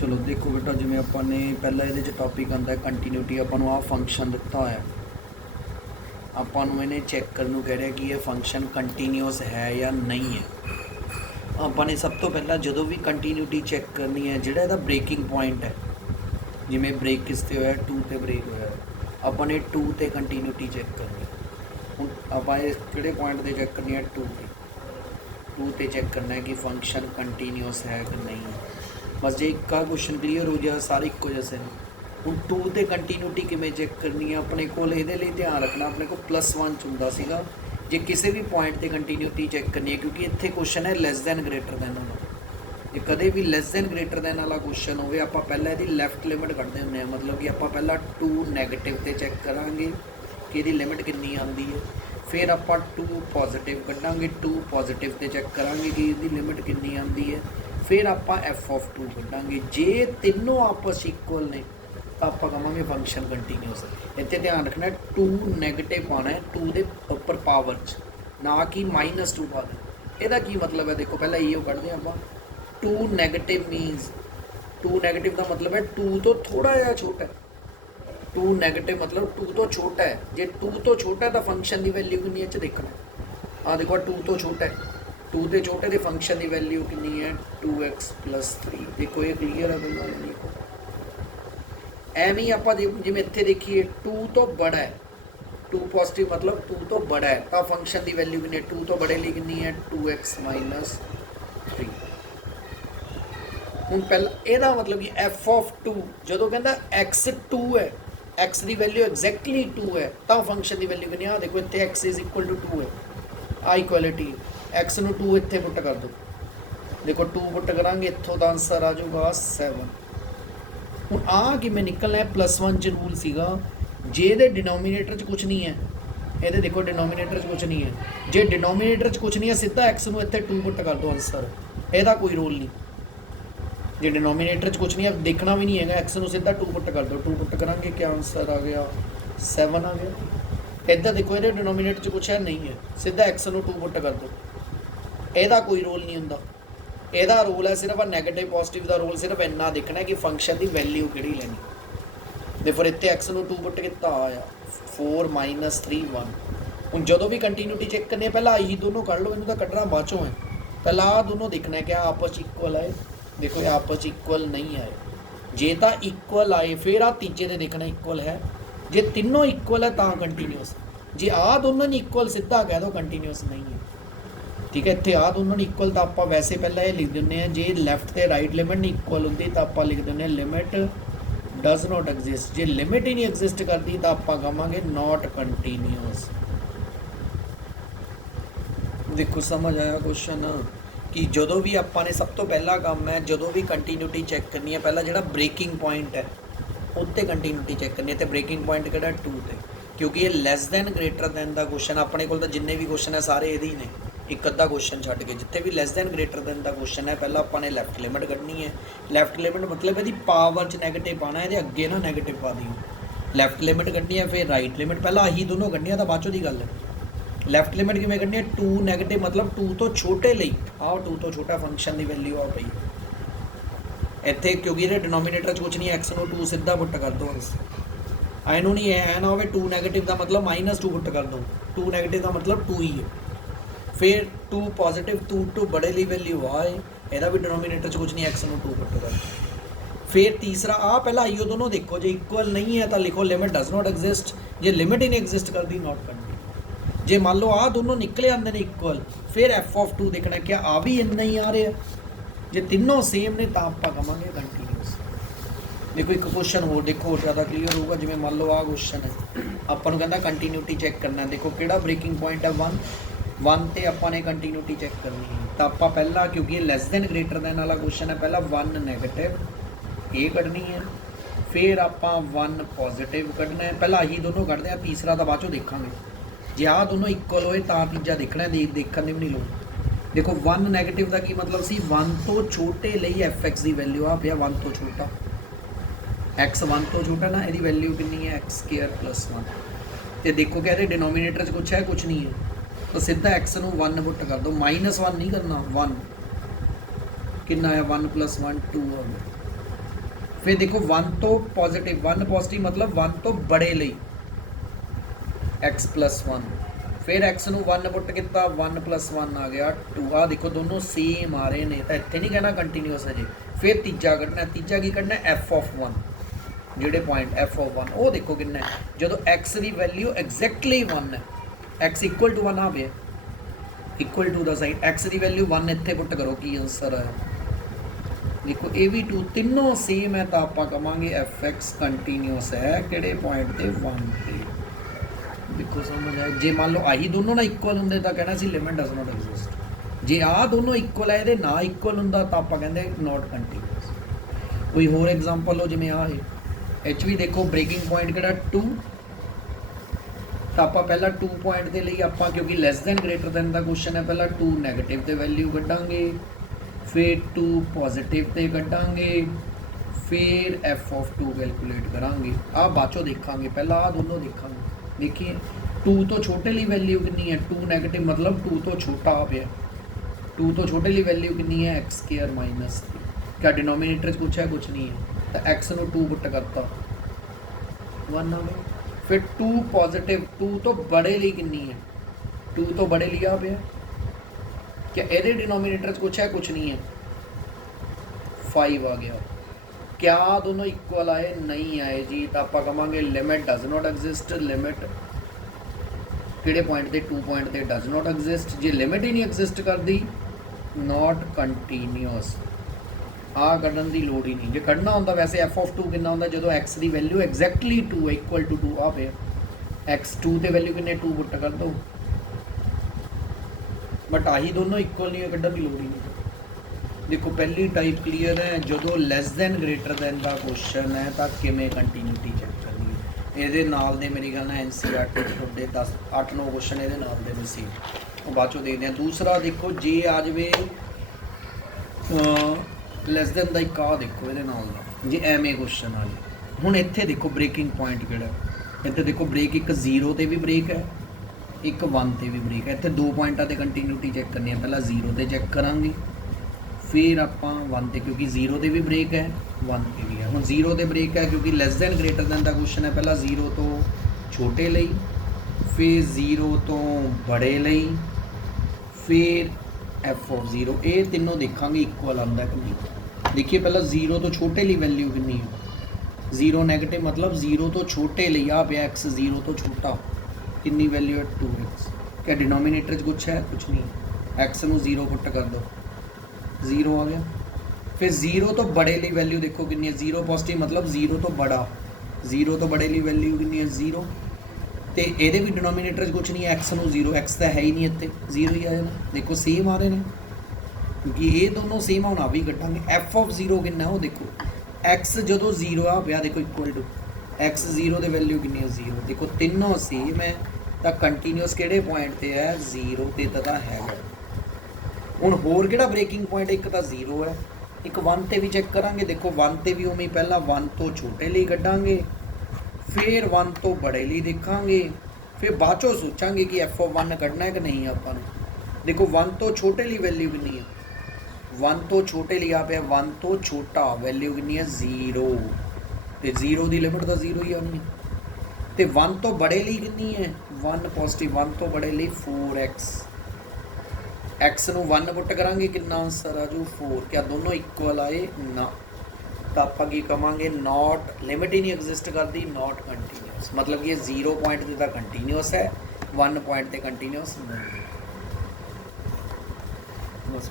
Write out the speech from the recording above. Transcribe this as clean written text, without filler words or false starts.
चलो देखो बेटा, जिमें अपने पहला ये टॉपिक आता है कंटीन्यूटी। अपन आ फंक्शन दिता होया, अपन इन्हें चैक करने कह रहे कि ये फंक्शन कंटीन्यूअस है या नहीं है। अपने सब तो पहला जो भी कंटीन्यूटी चैक करनी है, जोड़ा यदा ब्रेकिंग पॉइंट है, जिमें ब्रेक किस ते होया, 2 ते ब्रेक होया, अपन ने 2 ते कंटीन्यूटी चैक करनी है। हुण आपां किहड़े पॉइंट ते चैक करनी है, 2 ते चैक करना है कि फंक्शन कंटीन्यूअस है कि नहीं है। बस जे एक क्वेश्चन क्लीयर हो जाए, सारे इक्को जैसे ने। हुण 2 ते कंटीन्यूटी किवें चैक करनी है, अपने कोल इहदे लई ध्यान रखना, अपने को +1 हुंदा सीगा जे किसी भी पॉइंट ते कंटीन्यूटी चैक करनी है, क्योंकि इत्थे क्वेश्चन है लैस दैन ग्रेटर दैन वाला। जे कदे भी लैस दैन ग्रेटर दैन वाला क्वेश्चन होवे, आपां पहलां इहदी लैफ्ट लिमिट कढदे हुंदे आ। मतलब कि आपां पहलां 2 नैगेटिव ते चैक करांगे कि इहदी लिमिट कितनी आंदी है, फिर आपां 2 पॉजिटिव कढांगे, 2 पॉजिटिव ते चैक करांगे कि इहदी लिमिट कितनी आंदी है, फिर आपां f(2) कढांगे। जे तीनों आपस इक्वल ने तो आप कहांगे फंक्शन कंटीन्यूअस है। इत्थे ध्यान रखना 2 नैगेटिव पाना है 2 के उपर पावर च, ना कि -2 पा दें। यदा की मतलब है, देखो पहले ये कढ़ते हैं आप 2 नैगेटिव मीनस 2 नैगेटिव का मतलब है 2 तो थोड़ा जहा छोटा है। 2 नैगेटिव मतलब 2 तो छोटा है। जे 2 तो छोटा है तो फंक्शन की वैल्यू कितनी है देखना। हाँ देखो 2 तो छोटा है, 2 के छोटे के फंक्शन की वैल्यू कितनी है 2x + 3। देखो ये क्लीयर है कोई नहीं। एवं ही आप जिमें इतने देखिए 2 तो बड़ा है, 2 पॉजिटिव मतलब 2 तो बड़ा है, तो फंक्शन की वैल्यू कितनी है 2 तो बड़े लिए कितनी है 2x - 3। हूँ पहला यदा मतलब कि f(2) जो कहता x2 है, x की वैल्यू एग्जैक्टली 2 है, तो फंक्शन की वैल्यू कितनी है। देखो इतने x = 2 है, आ इक्वलिटी x ਨੂੰ 2 इतने पुट कर दो। देखो 2 पुट करा, इतों का आंसर आ जाऊगा 7। हूँ आ कि निकलना है +1 च रूल सीगा, जे दे डिनोमीनेटर च कुछ नहीं है, ये देखो डिनोमीनेटर च कुछ नहीं है। जे डिनोमीनेटर च कुछ नहीं है, सीधा x ਨੂੰ इतने 2 पुट कर दो, आंसर यदा कोई रोल नहीं। जे डिनोमीनेटर च कुछ नहीं है, देखना भी नहीं है, x ਨੂੰ सीधा 2 पुट कर दो, 2 पुट करा क्या आंसर आ गया 7 आ गया। इधर देखो ये डिनोमीनेटर च कुछ है नहीं है, सीधा x ਨੂੰ 2 पुट कर दो, यदा कोई रोल नहीं होंदा। यदा रोल है सिर्फ नैगेटिव पॉजिटिव का रोल सिर्फ इन्ना देखना है कि फंक्शन की वैल्यू कि लेनी। तो फिर इतने x ਨੂੰ 2 पुट किया आया 4 - 3 1। हूँ जो भी कंटीन्यूटी चेक करनी है, पहला आई दोनों कढ़ लो, इनू तो कढ़ना बाद चों है। पहला आ दोनों देखना है क्या आपस इक्वल आए। देखो ये आपस इक्वल नहीं आए, जे तो इक्वल आए फिर आ तीजे से देखना इक्वल है। जे तीनों इक्वल है तो कंटीन्यूअस, जे आ दोनों नहीं इक्वल सीधा कह दो कंटीन्यूअस नहीं है। ठीक है, इतने आ दोनों इक्वल तो आप वैसे पहले ये लिख दें, जे लैफ्ट से राइट लिमिट नहीं इक्वल होती तो आप लिख दें लिमिट डज नॉट एग्जिस्ट। जे लिमिट ही नहीं एग्जिस्ट करती तो आप कहेंगे नॉट कंटीन्यूअस। देखो समझ आया क्वेश्चन कि जो भी आपने सब तो पहला काम है, जो भी कंटीन्यूटी चेक करनी है, पहला जो ब्रेकिंग पॉइंट है उत्ते कंटीन्यूटी चेक करनी है। तो ब्रेकिंग पॉइंट कि 2 ते, क्योंकि ये लैस दैन ग्रेटर दैन का क्वेश्चन अपने को जिन्ने भी क्वेश्चन है सारे ये ने, एक अद्धा क्वेश्चन छड्ड के जिते भी लैस दैन ग्रेटर दैन का क्वेश्चन है, पहला अपने लैफ्ट लिमिट कढ़नी है। लैफ्ट लिमिट मतलब यदि पावर च नैगेटिव पाना है, अगे ना नैगेटिव पा दियो। लैफ्ट लिमिट कढ़नी है, फिर राइट लिमिट, पहला आही दोनों कढ़निया तो बाद की गल है। लैफ्ट लिमिट किमें कढ़नी है 2 नैगेटिव मतलब 2 तो छोटे लिए, आओ 2 तो छोटा फंक्शन की वैल्यू आ पई इतने, क्योंकि ये डिनोमीनेटर च कुछ नहीं है, x ਨੂੰ 2 सीधा पुट कर दो। इनू नहीं है ना हो 2 नैगेटिव का मतलब -2 पुट कर दो, 2 नैगेटिव का मतलब 2 ही है। फिर 2 पॉजिटिव 2 बड़े लिए वैल्यू आए, यदा भी डिनोमीनेटर च कुछ नहीं, x ਨੂੰ 2 पुट कर। फिर तीसरा आ पहला आइयो दोनों देखो, जो इक्वल नहीं है तो लिखो लिमिट डज नॉट एग्जिस्ट, जे लिमिट ही नहीं एग्जिस्ट करती नॉट करनी। जे मान लो आ दोनों निकले आते हैं इक्वल, फिर f(2) देखना क्या आ भी इन्ना ही आ रहा है। जे तीनों सेम ने तो आप कहेंगे कंटीन्यूअस। देखो एक क्वेश्चन हो देखो ज़्यादा क्लीयर होगा, जिमें मान लो आ क्वेश्चन है अपन कहता कंटीन्यूटी चेक करना है। देखो कि ब्रेकिंग पॉइंट है 1 ते अपने कंटीन्यूटी चेक करनी है। तो आप पहला क्योंकि ये लैस दैन ग्रेटर दैन वाला क्वेश्चन है, पहला 1 नैगेटिव ये कढ़नी है, फिर आप 1 पॉजिटिव कढ़ना है। पहला ही दोनों कढ़ते हैं, तीसरा तो बाद देखा। जे आ दोनों इक्वल होए तो तीजा देखना है, देखने भी नहीं लोग। देखो 1 नैगेटिव का की मतलब सी 1 तो छोटे लिए f(x) की वैल्यू आ पिया 1 तो छोटा, x 1 तो छोटा ना, यदी वैल्यू कितनी है x² + 1। तो देखो कह रहे डिनोमीनेटर च कुछ है कुछ नहीं है, तो सीधा x ਨੂੰ 1 पुट कर दो, -1 नहीं करना 1 कितना है 1 + 1 2 हो गया। फिर देखो 1 तो पॉजिटिव 1 पॉजिटिव मतलब 1 तो बड़े ਲਈ x प्लस 1 फिर x ਨੂੰ 1 ਪੁੱਟ ਕੀਤਾ 1 प्लस 1 आ गया 2 ਆ देखो दोनों सेम आ रहे ने ਤਾਂ ਇੱਥੇ ਨਹੀਂ ਕਹਿਣਾ ਕੰਟੀਨਿਊਸ ਹੈ ਜੀ फिर तीजा कढ़ना तीजा की कढ़ना f ऑफ 1 ਜਿਹੜੇ ਪੁਆਇੰਟ f ऑफ 1 ਉਹ ਦੇਖੋ ਕਿੰਨਾ ਹੈ ਜਦੋਂ x ਦੀ ਵੈਲਿਊ ਐਗਜ਼ੈਕਟਲੀ 1 ਹੈ x ਇਕੁਅਲ ਟੂ 1 ਆ ਪਿਆ ਇਕੁਅਲ ਟੂ ਦਾ ਸਾਈਨ x ਦੀ ਵੈਲਿਊ 1 ਇੱਥੇ ਪੁੱਟ ਕਰੋ ਕੀ ਆਨਸਰ ਹੈ देखो ए भी 2 तीनों सेम है तो आप कहेंगे एफ एक्स कंटीन्यूअस है किहड़े पॉइंट ते 1 पे देखो समझ आया जे मान लो आही दोनों ना इक्वल होंगे तो कहना सी लिमिट डज नॉट एग्जिस्ट जे आ दोनों इक्वल है ये ना इक्वल होंगे तो आप कहते नॉट कंटीन्यूअस कोई होर एग्जाम्पल हो जिमें आ है एच भी देखो ब्रेकिंग पॉइंट किहड़ा 2 तो आप पहला 2 पॉइंट के लिए आप क्योंकि लैस दैन ग्रेटर दैन का क्वेश्चन है पहला 2 नैगेटिव ते वैल्यू कढ़ांगे फिर 2 पॉजिटिव ते कढ़ांगे फिर एफ ऑफ 2 कैलकुलेट करांगे आ बाद चो देखांगे पहला आ दोनों देखांगे देखिए 2 तो छोटे लिए वैल्यू कितनी है 2 नैगेटिव मतलब 2 तो छोटा आ गया 2 तो छोटे लिए वैल्यू कितनी है एक्स स्क्वायर माइनस क्या डिनोमिनेटर कुछ है कुछ नहीं है तो एक्स ਨੂੰ 2 पुट करता 1 आ गया फिर 2 पॉजिटिव 2 तो बड़े लिए कितनी है 2 तो बड़े लिए आ गया क्या एरे डिनोमिनेटर कुछ है कुछ नहीं है 5 आ गया क्या दोनों इक्वल आए नहीं आए जी तो आप कहेंगे limit does not exist limit किहड़े पॉइंट ते 2 पॉइंट ते डज नॉट एग्जिस्ट जे लिमिट ही नहीं एग्जिस्ट करती नॉट कंटीन्यूअस आ कढ़न की लोड़ ही नहीं जे कढ़ना होंदा वैसे एफ ऑफ 2 कितना होंदा जो एक्स की वैल्यू एग्जैक्टली 2 इक्वल टू 2 आ पे एक्स 2 ते वैल्यू कितने 2 पुट कर दो बट आही दोनों इक्वल नहीं है कढ़न की लोड़ ही नहीं देखो पहली टाइप क्लीयर है जो लैस दैन ग्रेटर दैन का क्वेश्चन है तो किमें कंटीन्यूटी चैक करनी है ये नाल दे मेरी गल एन सी आर टी थोड़े 10 8-9 क्वेश्चन ये नाल दे सी वो बाद चो देखते हैं दूसरा देखो जे आ जाए लैस दैन का एक आ देखो ये नाल दा जे एवें क्वेश्चन आ जाए हुण इत्थे देखो ब्रेकिंग पॉइंट किहड़ा इत्थे देखो ब्रेक एक 0 ते भी ब्रेक है एक 1 ते भी ब्रेक है इत्थे 2 पॉइंटां ते कंटीन्यूटी चैक करनी है पहला 0 ते चैक करांगे फिर आप 1 ते क्योंकि 0 ते भी ब्रेक है 1 ते भी है हुण 0 ते ब्रेक है क्योंकि लैस दैन ग्रेटर दैन का क्वेश्चन है पहला 0 तो छोटे लई फिर 0 तो बड़े लई फिर एफ ऑफ 0 ये तीनों देखांगे इक्वल आंदा कि नहीं देखिए पहला 0 तो छोटे लिए वैल्यू कितनी है 0 नैगेटिव मतलब 0 तो छोटे लिए आ पे एक्स 0 तो छोटा कितनी वैल्यू है 2x क्या डिनोमिनेटर कुछ है कुछ नहीं एक्स में 0 पुट कर दो 0 आ गया फिर 0 तो बड़े लिए वैल्यू देखो कितनी है 0 पॉजिटिव मतलब 0 तो बड़ा 0 तो बड़े लिए वैल्यू कितनी है 0 तो ये भी डिनोमिनेटर कुछ नहीं है एक्स में 0 एक्स तो है ही नहीं इतने 0 ही आ जाना देखो सेम आ रहे हैं क्योंकि ये दोनों सेम हम आ भी कटांगे एफ ऑफ 0 कितना है वो देखो एक्स जो 0 आ पाया देखो इक्वल टू एक्स 0 की वैल्यू कितनी है 0 देखो तीनों सेम है तो कंटीन्यूअस किहड़े पॉइंट ते है 0 ते तो है हुण होर किहड़ा ब्रेकिंग पॉइंट एक तो 0 है एक 1 ते भी चेक करांगे देखो 1 ते भी उमें पहला 1 तो छोटे लिए कढ़ांगे फिर 1 तो बड़े लिए देखांगे फिर बाद चो सोचांगे कि एफ ऑफ 1 कढ़ना है कि नहीं आपां देखो 1 तो छोटे लिए वैल्यू कितनी है 1 तो छोटे लिए आ पे 1 तो छोटा वैल्यू कितनी है 0 तो 0 की लिमिट तो 0 ही आनी तो 1 तो बड़े लिए कितनी है 1 पॉजिटिव 1 तो बड़े लिए 4x एक्स नू 1 पुट करांगे कितना आंसर आ जू 4 क्या दोनों इक्वल आए ना तो आप की कहेंगे नॉट लिमिट ही नहीं एग्जिस्ट करती नॉट कंटीन्यूअस मतलब ये 0 पॉइंट से तो कंटीन्यूअस है 1 पॉइंट से कंटीन्यूअस नहीं बस